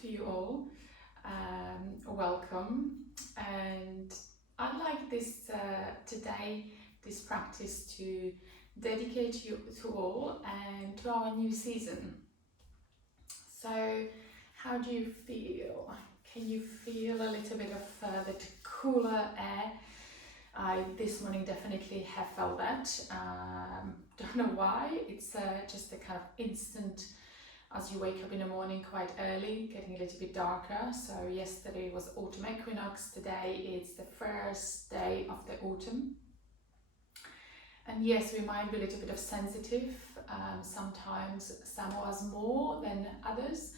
to you all. Welcome, and I'd like this this practice to dedicate you to all and to our new season. So, how do you feel? Can you feel a little bit of the cooler air? I this morning definitely have felt that. Don't know why. It's just a kind of instant. As you wake up in the morning quite early, getting a little bit darker. So yesterday was autumn equinox, today it's the first day of the autumn. And yes, we might be a little bit of sensitive, sometimes some of us more than others.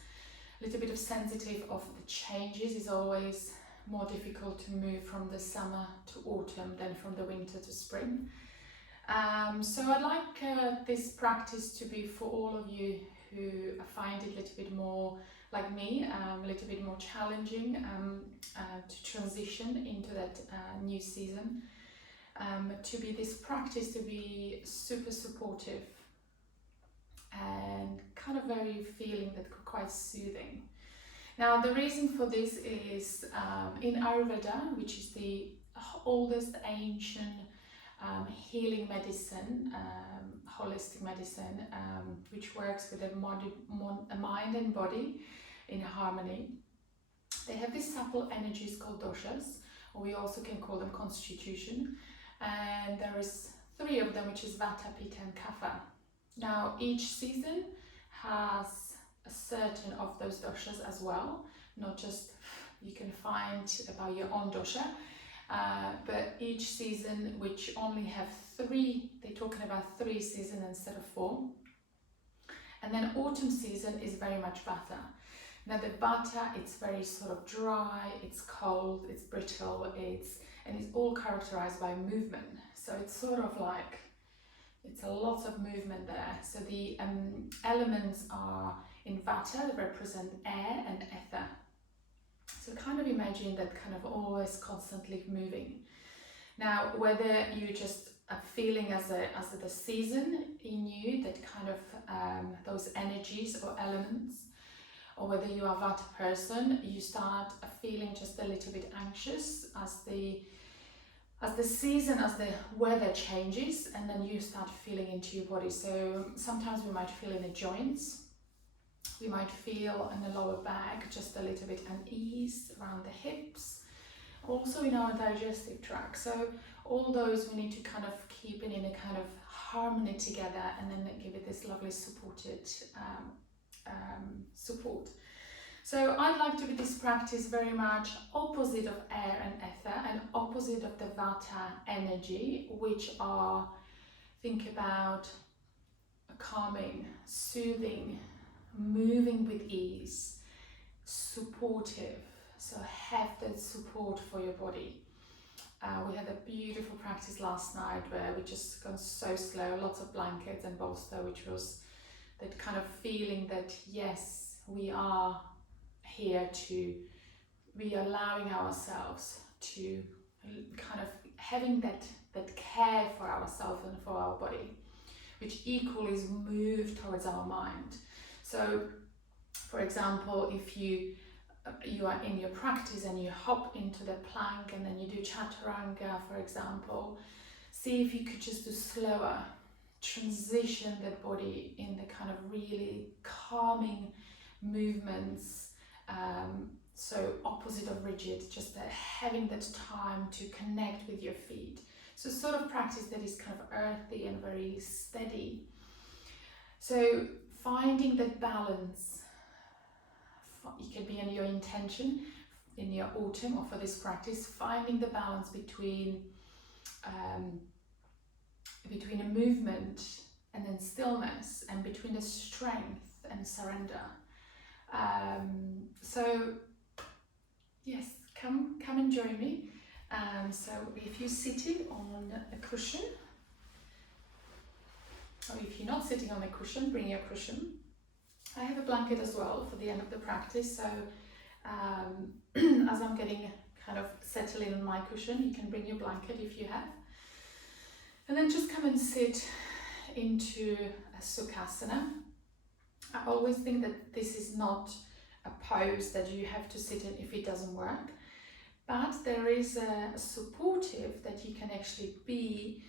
A little bit of sensitive of the changes. Is always more difficult to move from the summer to autumn than from the winter to spring. So I'd like this practice to be for all of you who find it a little bit more like me, a little bit more challenging to transition into that new season, to be this practice to be super supportive and kind of very feeling that quite soothing. Now the reason for this is in Ayurveda, which is the oldest ancient healing medicine, holistic medicine, which works with a mind and body in harmony. They have these subtle energies called doshas, or we also can call them constitution, and there is 3 of them, which is Vata, Pitta and Kapha. Now each season has a certain of those doshas as well, not just you can find about your own dosha, but each season, which only have 3, they're talking about 3 seasons instead of 4. And then autumn season is very much Vata. Now the Vata, it's very sort of dry, it's cold, it's brittle, and it's all characterized by movement. So it's sort of like, it's a lot of movement there. So the elements are in Vata, they represent air and ether. So kind of imagine that kind of always constantly moving. Now, whether you just are feeling as the season in you, that kind of those energies or elements, or whether you are Vata person, you start feeling just a little bit anxious as the season, as the weather changes, and then you start feeling into your body. So sometimes we might feel in the joints. We might feel in the lower back just a little bit unease around the hips, also in our digestive tract. So all those we need to kind of keep it in a kind of harmony together, and then give it this lovely supported support. So I'd like to be this practice very much opposite of air and ether, and opposite of the Vata energy, which are, think about calming, soothing, moving with ease, supportive. So have that support for your body. We had a beautiful practice last night where we just gone so slow, lots of blankets and bolster, which was that kind of feeling that yes, we are here to be allowing ourselves to kind of having that care for ourselves and for our body, which equally is moved towards our mind. So, for example, if you are in your practice and you hop into the plank and then you do chaturanga, for example, see if you could just do slower, transition that body in the kind of really calming movements. So opposite of rigid, just having that time to connect with your feet. So sort of practice that is kind of earthy and very steady. So finding that balance, it can be in your intention in your autumn or for this practice, finding the balance between a movement and then stillness, and between the strength and surrender. So yes, come and join me. So if you're sitting on a cushion, or if you're not sitting on a cushion, bring your cushion. I have a blanket as well for the end of the practice, so as I'm getting kind of settled in on my cushion, you can bring your blanket if you have. And then just come and sit into a Sukasana. I always think that this is not a pose that you have to sit in if it doesn't work. But there is a supportive that you can actually be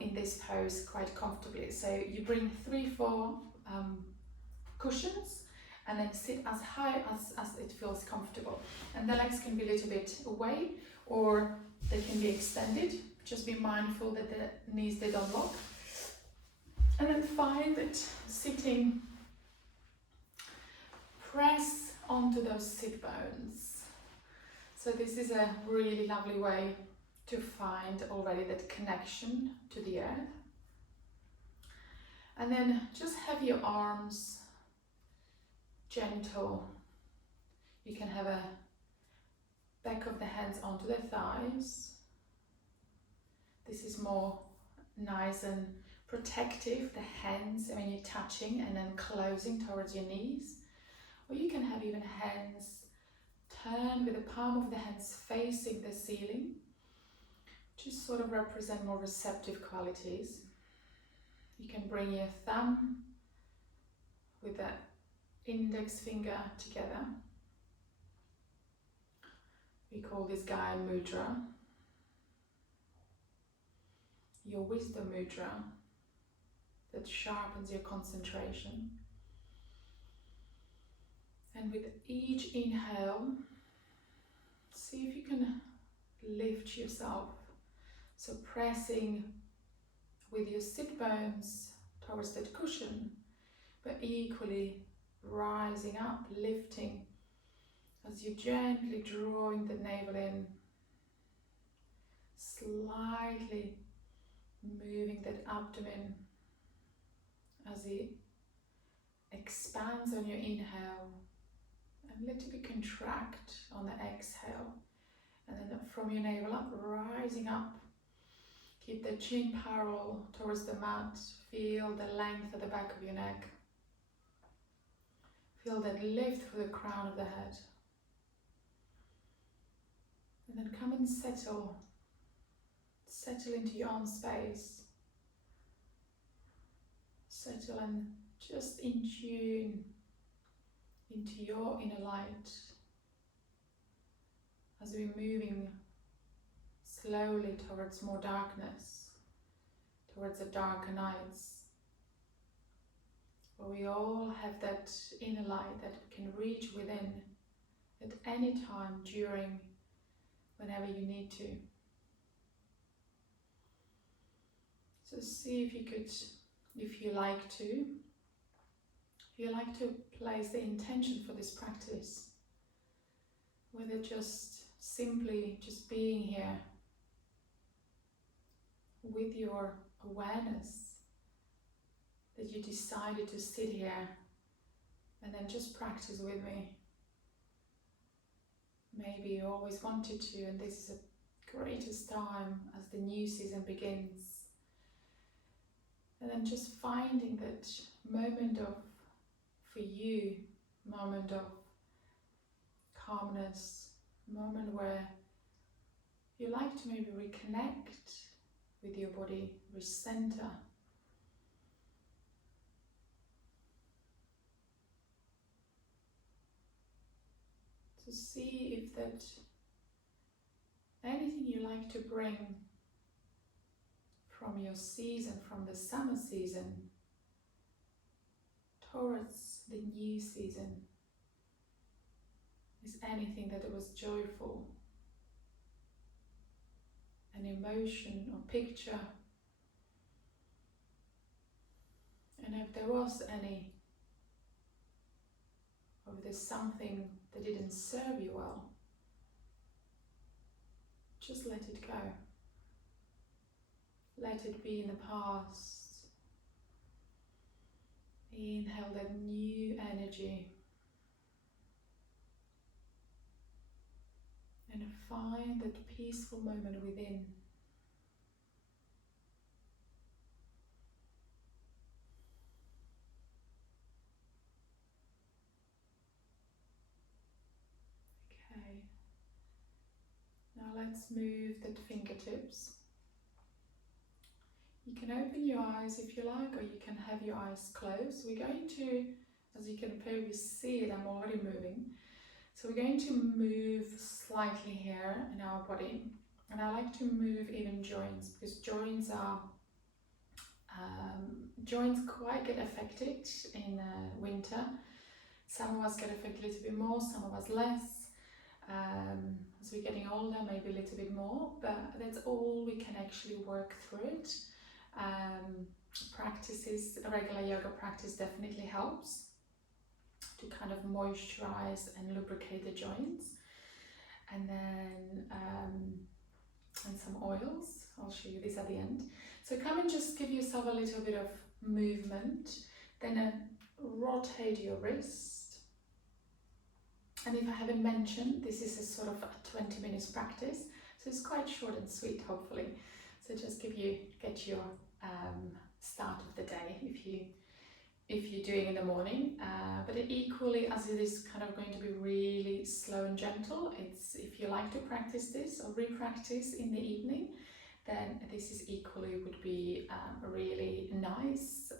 in this pose quite comfortably. So you bring 3-4 cushions and then sit as high as it feels comfortable. And the legs can be a little bit away or they can be extended. Just be mindful that the knees, they don't lock. And then find that sitting, press onto those sit bones. So this is a really lovely way to find already that connection to the earth. And then just have your arms gentle. You can have a back of the hands onto the thighs. This is more nice and protective, the hands when you're touching and then closing towards your knees. Or you can have even hands turn with the palm of the hands facing the ceiling. Just sort of represent more receptive qualities. You can bring your thumb with the index finger together. We call this guy Mudra. Your wisdom mudra that sharpens your concentration. And with each inhale, see if you can lift yourself. So pressing with your sit bones towards that cushion, but equally rising up, lifting as you're gently drawing the navel in, slightly moving that abdomen as it expands on your inhale and a little bit contract on the exhale, and then from your navel up, rising up. Keep the chin parallel towards the mat. Feel the length at the back of your neck. Feel that lift through the crown of the head. And then come and settle into your own space. Settle and just in tune into your inner light as we're moving slowly towards more darkness, towards the darker nights, where we all have that inner light that can reach within at any time during, whenever you need to. So see if you could, if you like to place the intention for this practice, whether just simply just being here with your awareness that you decided to sit here and then just practice with me. Maybe you always wanted to, and this is the greatest time as the new season begins. And then just finding that moment of, for you, moment of calmness, moment where you like to maybe reconnect with your body, recenter. To see if that anything you like to bring from your season, from the summer season, towards the new season, is anything that was joyful, an emotion or picture, and if there was any, or if there's something that didn't serve you well, just let it go. Let it be in the past. Inhale that new energy and find that peaceful moment within. Okay. Now let's move the fingertips. You can open your eyes if you like, or you can have your eyes closed. We're going to As you can probably see it, I'm already moving. So we're going to move slightly here in our body. And I like to move even joints, because joints are quite get affected in winter. Some of us get affected a little bit more, some of us less. As we're getting older, maybe a little bit more, but that's all we can actually work through it. Practices, a regular yoga practice definitely helps to kind of moisturize and lubricate the joints. And then and some oils, I'll show you this at the end. So come and just give yourself a little bit of movement, then rotate your wrist. And if I haven't mentioned, this is a sort of a 20 minutes practice, so it's quite short and sweet, hopefully. So just get your start of the day if you're doing in the morning, but equally, as it is kind of going to be really slow and gentle, it's, if you like to practice this or re-practice in the evening, then this is equally would be really nice,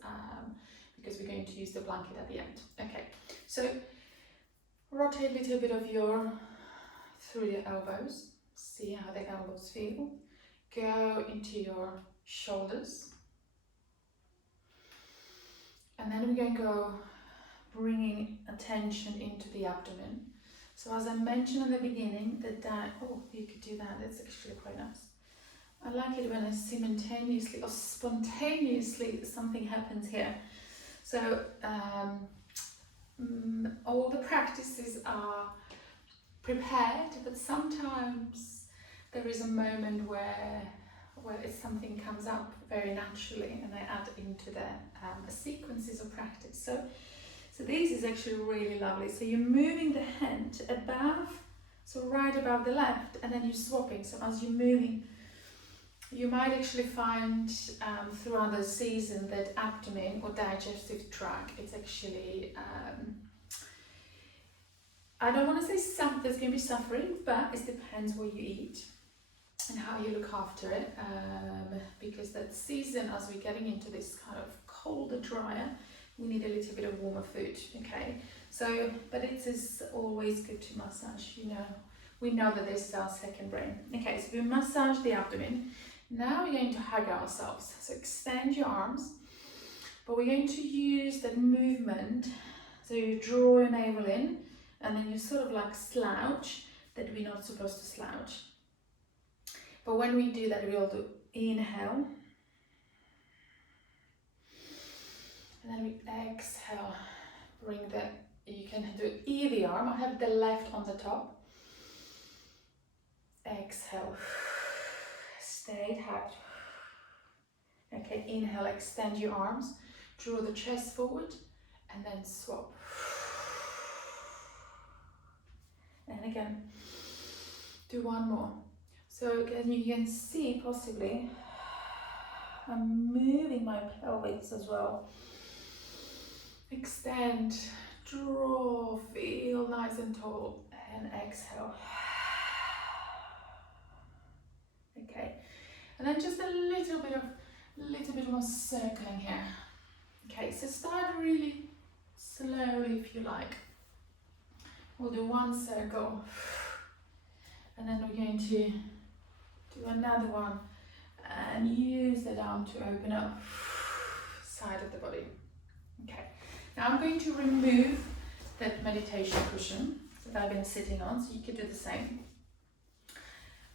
because we're going to use the blanket at the end. Okay, so rotate a little bit of through your elbows, see how the elbows feel. Go into your shoulders. And then we're going to go bringing attention into the abdomen. So as I mentioned at the beginning, oh, you could do that, that's actually quite nice. I like it when simultaneously or spontaneously something happens here. So all the practices are prepared, but sometimes there is a moment where something comes up very naturally, and I add into the sequences of practice. So this is actually really lovely. So you're moving the hand above, so right above the left, and then you're swapping. So as you're moving, you might actually find throughout the season that abdomen or digestive tract, it's actually, I don't want to say there's going to be suffering, but it depends what you eat and how you look after it, because that season, as we're getting into this kind of colder, drier, we need a little bit of warmer food, okay? So, but it is always good to massage, you know. We know that this is our second brain. Okay, so we massage the abdomen. Now we're going to hug ourselves. So extend your arms, but we're going to use that movement. So you draw your navel in, and then you sort of like slouch, that we're not supposed to slouch. But when we do that, we'll do inhale, and then we exhale. You can do either arm. I have the left on the top. Exhale, stay tight. Okay, inhale, extend your arms, draw the chest forward, and then swap. And again, do one more. So again, you can see possibly I'm moving my pelvis as well. Extend, draw, feel nice and tall, and exhale. Okay, and then just a little bit more circling here. Okay, so start really slowly if you like. We'll do one circle, and then we're going to do another one and use that arm to open up side of the body. Okay, now I'm going to remove that meditation cushion that I've been sitting on, so you could do the same.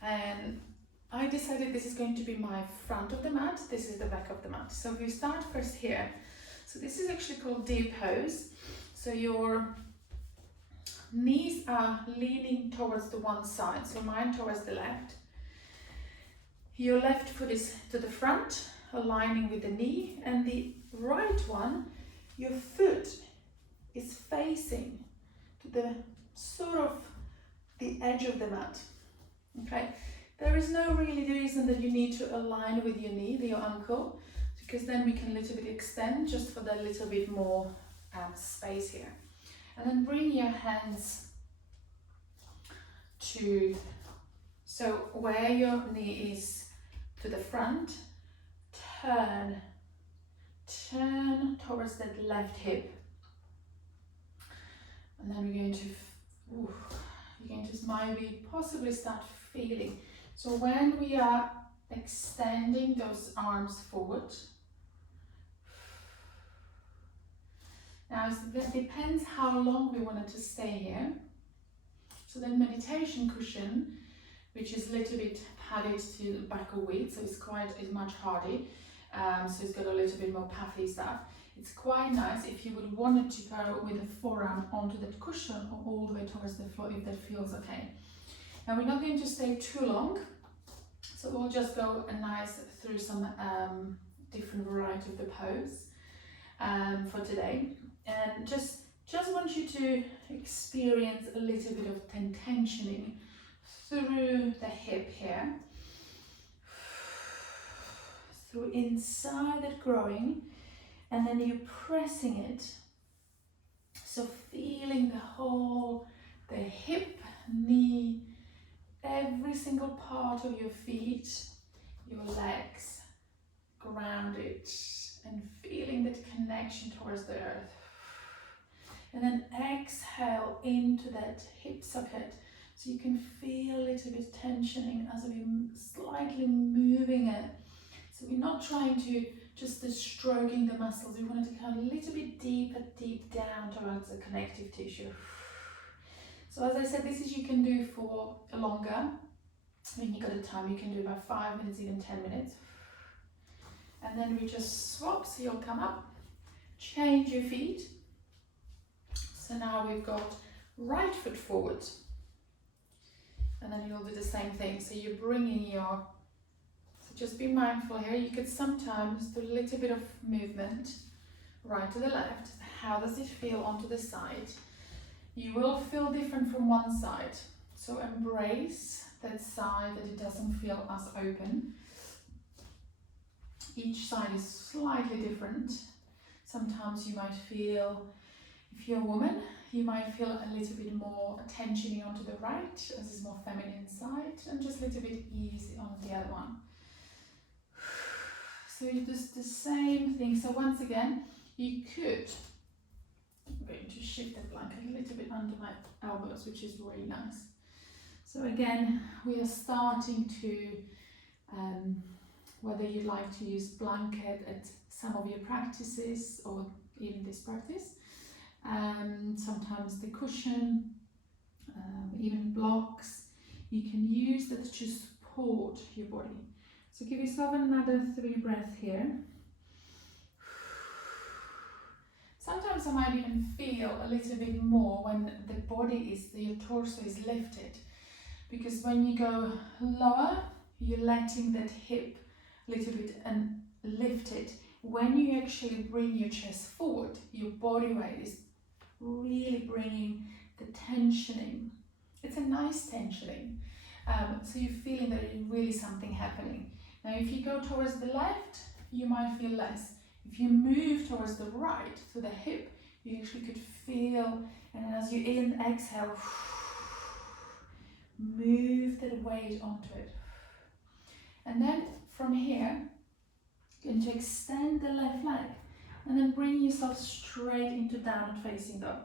And I decided this is going to be my front of the mat, this is the back of the mat. So we start first here. So this is actually called deep pose. So your knees are leaning towards the one side, so mine towards the left. Your left foot is to the front, aligning with the knee, and the right one, your foot is facing to the sort of the edge of the mat. Okay, there is no really reason that you need to align with your knee, your ankle, because then we can a little bit extend just for that little bit more space here. And then bring your hands to, so where your knee is to the front, turn towards that left hip. And then we're going to, you're going to maybe possibly start feeling. So when we are extending those arms forward, now it depends how long we wanted to stay here. So then meditation cushion, which is a little bit padded to back a width, so it's much harder. So it's got a little bit more puffy stuff. It's quite nice if you would want it to go with the forearm onto that cushion or all the way towards the floor, if that feels okay. Now we're not going to stay too long, so we'll just go through some different variety of the pose for today. And just want you to experience a little bit of tensioning through the hip here, through inside that groin, and then you're pressing it. So feeling the hip, knee, every single part of your feet, your legs, grounded, and feeling that connection towards the earth. And then exhale into that hip socket, so you can feel a little bit tensioning as we're slightly moving it. So we're not trying to just stroking the muscles, we want it to come a little bit deeper, deep down towards the connective tissue. So as I said, this is you can do for longer. When you got the time, you can do about 5 minutes, even 10 minutes. And then we just swap, so you'll come up, change your feet. So now we've got right foot forward. And then you'll do the same thing. So you're bringing so just be mindful here. You could sometimes do a little bit of movement right to the left. How does it feel onto the side? You will feel different from one side. So embrace that side that it doesn't feel as open. Each side is slightly different. Sometimes you might feel, if you're a woman, you might feel a little bit more tensioning onto the right, as is more feminine side, and just a little bit easy on the other one. So you do the same thing. So once again, you could, I'm going to shift the blanket a little bit under my elbows, which is really nice. So again, we are starting to, whether you'd like to use blanket at some of your practices or even this practice, sometimes the cushion, even blocks, you can use that to support your body. So give yourself another 3 breaths here. Sometimes I might even feel a little bit more when the body your torso is lifted, because when you go lower, you're letting that hip a little bit and lift it. When you actually bring your chest forward, your body weight is really bringing the tensioning. It's a nice tensioning. So you're feeling that there's really something happening. Now if you go towards the left, you might feel less. If you move towards the right, to the hip, you actually could feel, and as you exhale, move that weight onto it. And then from here, you're going to extend the left leg, and then bring yourself straight into downward facing dog.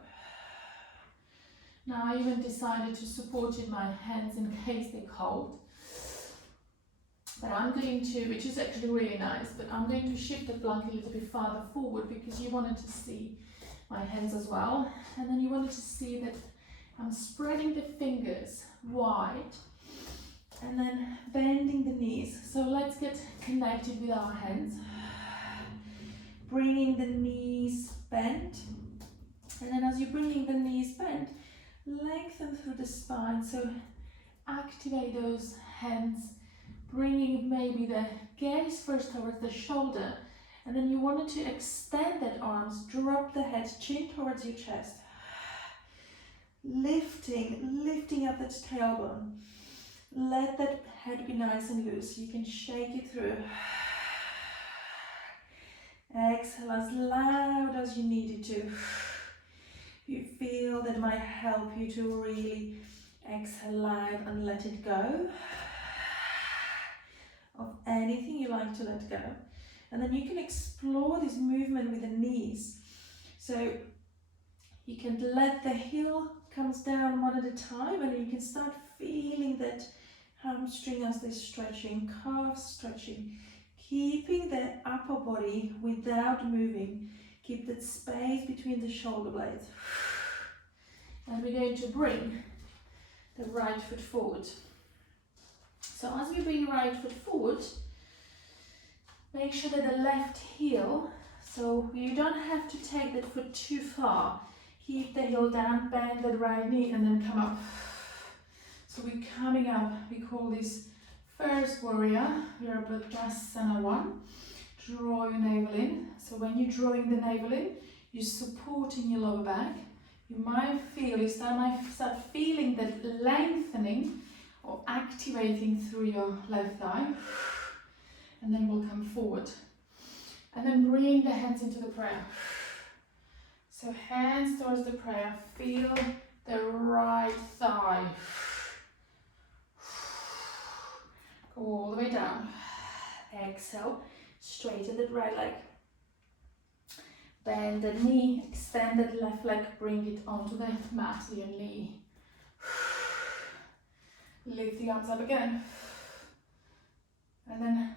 Now I even decided to support in my hands in case they cold. But I'm going to, which is actually really nice, but I'm going to shift the blanket a little bit farther forward because you wanted to see my hands as well. And then you wanted to see that I'm spreading the fingers wide and then bending the knees. So let's get connected with our hands. Bringing the knees bent. And then as you're bringing the knees bent, lengthen through the spine. So activate those hands, bringing maybe the gaze first towards the shoulder, and then you wanted to extend that arms, drop the head, chin towards your chest, lifting up that tailbone. Let that head be nice and loose. You can shake it through. Exhale as loud as you need it to. You feel that might help you to really exhale loud and let it go of anything you like to let go. And then you can explore this movement with the knees. So You can let the heel comes down one at a time, and you can start feeling that hamstring as they're stretching, calves stretching, keeping the upper body without moving. Keep that space between the shoulder blades. And we're going to bring the right foot forward. So as we bring right foot forward, make sure that the left heel, so you don't have to take that foot too far. Keep the heel down, bend the right knee, and then come up. So we're coming up, we call this first warrior. We're about Tisserand 1. Draw your navel in. So when you're drawing the navel in, you're supporting your lower back. You might feel, you might start feeling that lengthening or activating through your left thigh. And then we'll come forward. And then bring the hands into the prayer. So hands towards the prayer. Feel the right thigh. Go all the way down. Exhale. Straighten that right leg. Bend the knee. Extend that left leg. Bring it onto the mat, your knee. Lift the arms up again. And then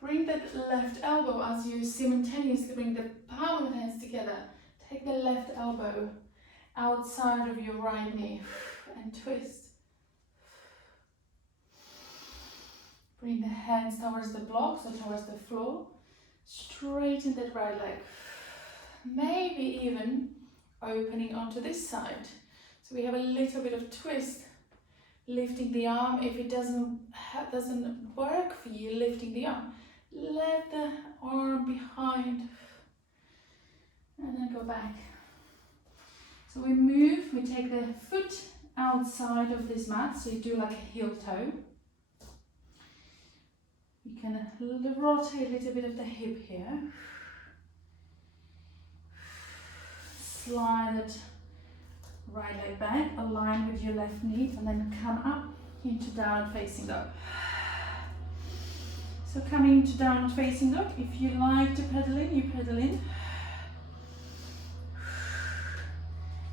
bring that left elbow as you simultaneously bring the palm of the hands together. Take the left elbow outside of your right knee and twist. Bring the hands towards the blocks or towards the floor. Straighten that right leg. Maybe even opening onto this side. So we have a little bit of twist. Lifting the arm. If it doesn't work for you, lifting the arm. Let the arm behind. And then go back. So we move, we take the foot outside of this mat. So you do like a heel toe. You can rotate a little bit of the hip here. Slide it right leg back, align with your left knee, and then come up into downward facing dog. So coming into downward facing dog, if you like to pedal in, you pedal in.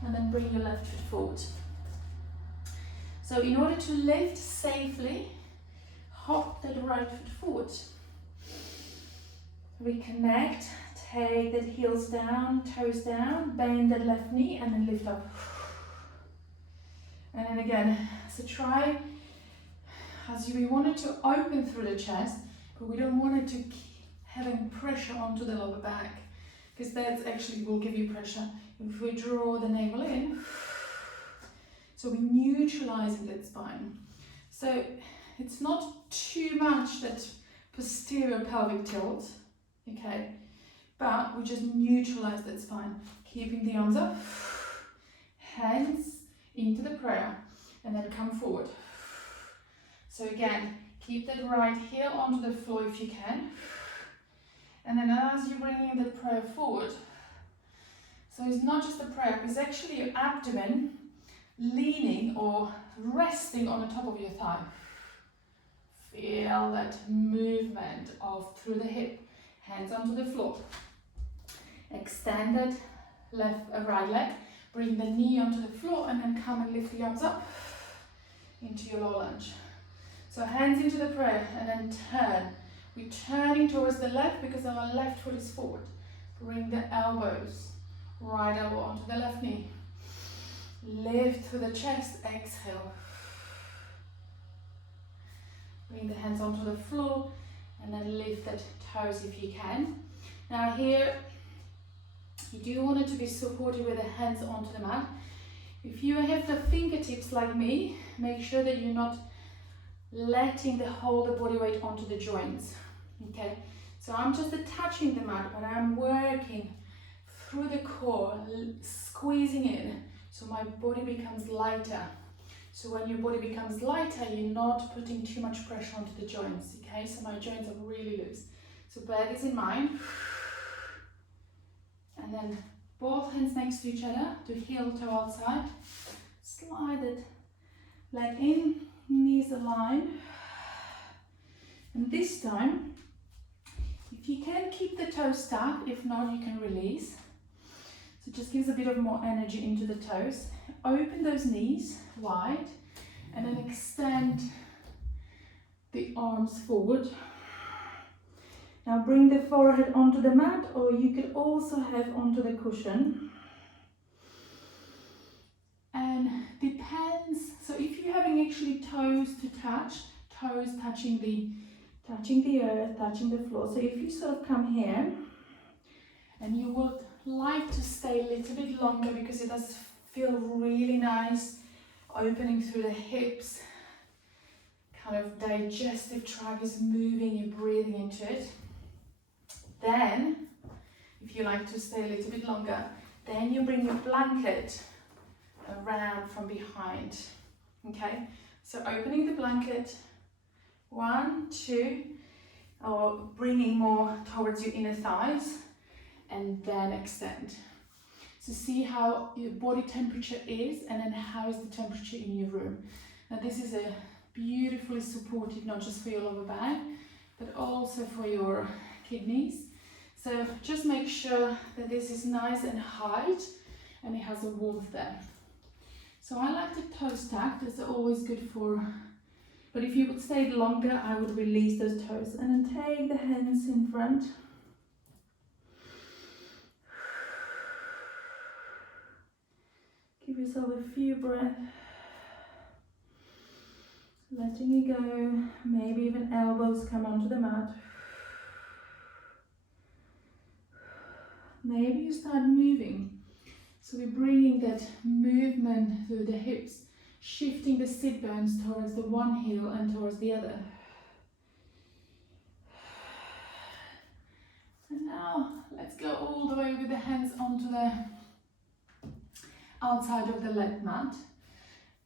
And then bring your left foot forward. So in order to lift safely, hop that right foot forward. Reconnect, take that heels down, toes down, bend that left knee, and then lift up. And then again, so try, as we want it to open through the chest, but we don't want it to keep having pressure onto the lower back, because that actually will give you pressure. If we draw the navel in, so we're neutralizing that spine. So it's not too much that posterior pelvic tilt, okay, but we just neutralize that spine, keeping the arms up, hands into the prayer, and then come forward. So again, keep that right heel onto the floor if you can, and then as you're bringing the prayer forward, so it's not just the prayer, it's actually your abdomen leaning or resting on the top of your thigh. Feel that movement of through the hip, hands onto the floor. Extended right leg, bring the knee onto the floor, and then come and lift the arms up into your low lunge. So hands into the prayer, and then turn. We're turning towards the left because our left foot is forward. Bring the elbows, right elbow onto the left knee. Lift through the chest, exhale. Bring the hands onto the floor, and then lift the toes if you can. Now here, you do want it to be supported with the hands onto the mat. If you have the fingertips like me, make sure that you're not letting the whole the body weight onto the joints. Okay, so I'm just touching the mat, but I'm working through the core, squeezing in, so my body becomes lighter. So when your body becomes lighter, you're not putting too much pressure onto the joints. Okay, so my joints are really loose. So bear this in mind. And then both hands next to each other to heel toe outside. Slide it leg in, knees aligned. And this time, if you can keep the toes stuck, if not, you can release. So So it just gives a bit of more energy into the toes. Open those knees wide and then extend the arms forward. Now bring the forehead onto the mat, or you could also have onto the cushion. And depends, so if you're having actually toes to touch, toes touching the earth, touching the floor. So if you sort of come here and you would like to stay a little bit longer because it does feel really nice, opening through the hips, kind of digestive tract is moving, you're breathing into it. Then, if you like to stay a little bit longer, then you bring your blanket around from behind. Okay, so opening the blanket, 1, 2, or bringing more towards your inner thighs, and then extend. So see how your body temperature is, and then how is the temperature in your room. Now this is a beautifully supportive, not just for your lower back, but also for your kidneys. So just make sure that this is nice and hard, and it has a warmth there. So I like the toes tucked, it's always good for, but if you would stay longer, I would release those toes. And then take the hands in front. Give yourself a few breaths. Letting it go. Maybe even elbows come onto the mat. Maybe you start moving. So we're bringing that movement through the hips, shifting the sit bones towards the one heel and towards the other. And now let's go all the way with the hands onto the outside of the leg mat,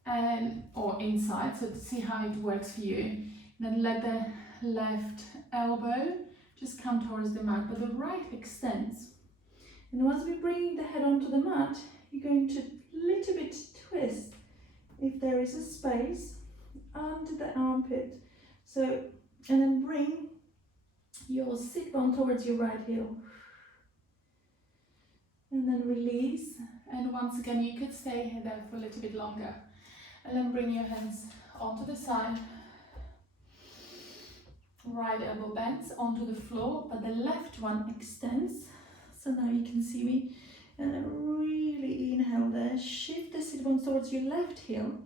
and or inside, so to see how it works for you. And then let the left elbow just come towards the mat, but the right extends. And once we're bringing the head onto the mat, you're going to little bit twist, if there is a space, under the armpit. So, and then bring your sit bone towards your right heel. And then release. And once again, you could stay there for a little bit longer. And then bring your hands onto the side. Right elbow bends onto the floor, but the left one extends. So now you can see me. And then really inhale there. Shift the sit bones towards your left heel.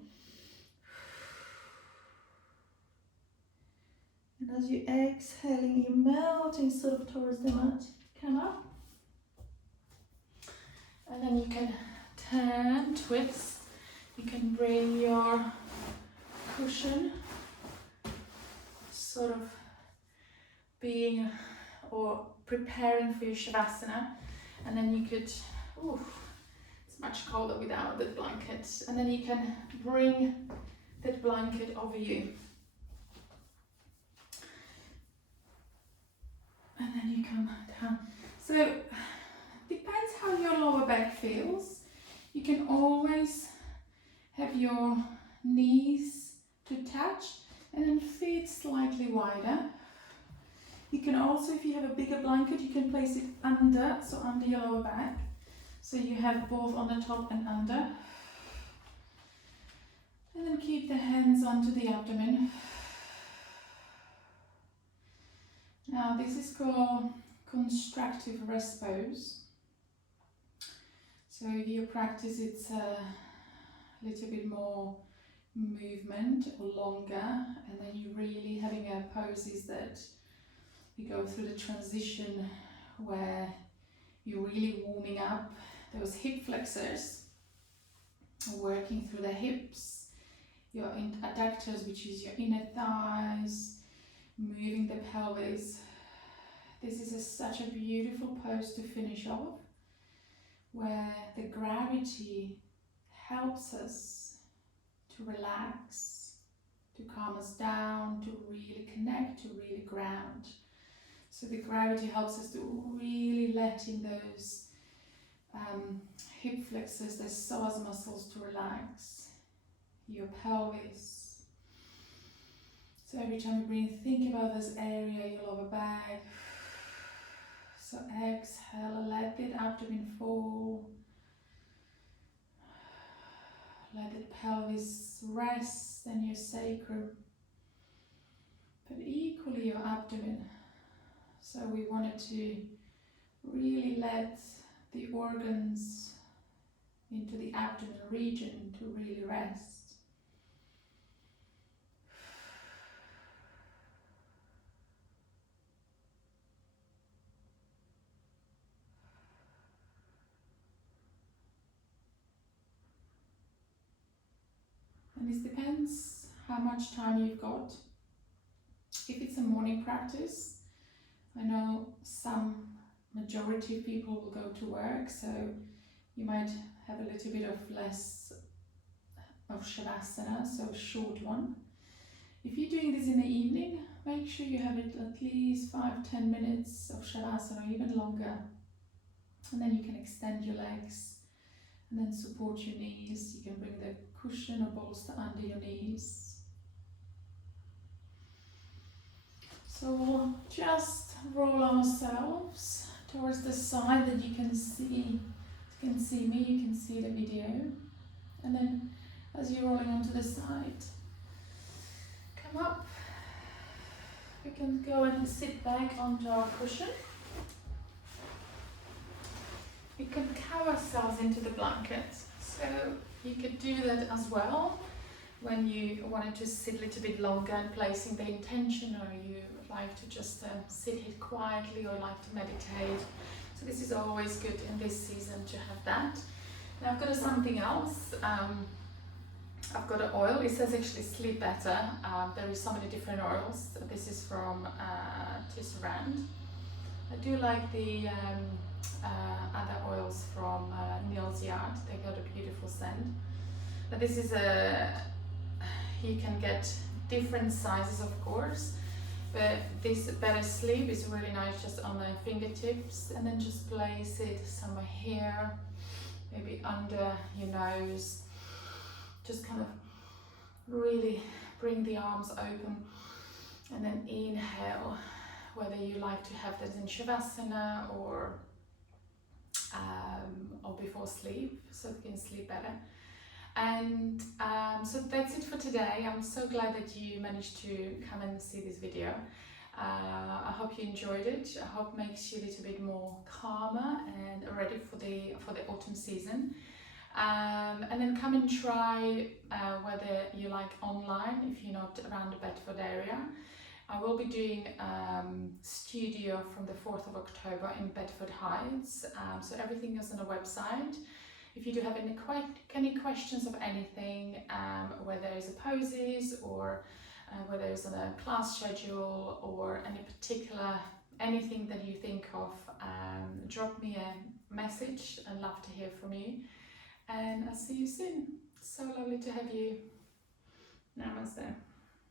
And as you're exhaling, you're melting sort of towards the mat. Come up. And then you can turn, twist. You can bring your cushion sort of being or preparing for your Shavasana. And then you could, it's much colder without the blanket. And then you can bring that blanket over you. And then you come down. So, depends how your lower back feels. You can always have your knees to touch and then feet slightly wider. You can also, if you have a bigger blanket, you can place it under, so under your lower back. So you have both on the top and under. And then keep the hands onto the abdomen. Now this is called Constructive rest pose. So if you practice it's a little bit more movement or longer, and then you're really having a poses that you go through the transition where you're really warming up those hip flexors, working through the hips, your adductors, which is your inner thighs, moving the pelvis. This is such a beautiful pose to finish off, where the gravity helps us to relax, to calm us down, to really connect, to really ground. So the gravity helps us to really let in those hip flexors, the psoas muscles to relax, your pelvis. So every time you breathe, think about this area, your lower back. So exhale, let the abdomen fall. let the pelvis rest and your sacrum, but equally your abdomen. So we wanted to really let the organs into the abdomen region to really rest. And this depends how much time you've got. If it's a morning practice, I know majority of people will go to work, so you might have a little bit of less of Shavasana, so a short one. If you're doing this in the evening, make sure you have it at least 5-10 minutes of Shavasana, or even longer. And then you can extend your legs and then support your knees. You can bring the cushion or bolster under your knees. So we'll just roll ourselves towards the side that you can see. You can see me, you can see the video. And then as you're rolling onto the side, come up. We can go and sit back onto our cushion. We can cover ourselves into the blanket. So you could do that as well when you wanted to sit a little bit longer and placing the intention, or you like to just sit here quietly or like to meditate. So this is always good in this season to have that. Now I've got something else. I've got an oil. It says actually sleep better. There is so many different oils. This is from Tisserand. I do like the other oils from Neil's Yard. They got a beautiful scent. But this is you can get different sizes, of course. But this Better Sleep is really nice just on the fingertips, and then just place it somewhere here, maybe under your nose. Just kind of really bring the arms open, and then inhale, whether you like to have that in Shavasana or before sleep, so you can sleep better. And so that's it for today. I'm so glad that you managed to come and see this video. I hope you enjoyed it. I hope it makes you a little bit more calmer and ready for the autumn season. And then come and try whether you like online if you're not around the Bedford area. I will be doing studio from the 4th of October in Bedford Heights. So everything is on the website. If you do have any questions of anything, whether it's a poses or whether it's on a class schedule or anything that you think of, drop me a message. I'd love to hear from you. And I'll see you soon. So lovely to have you. Namaste.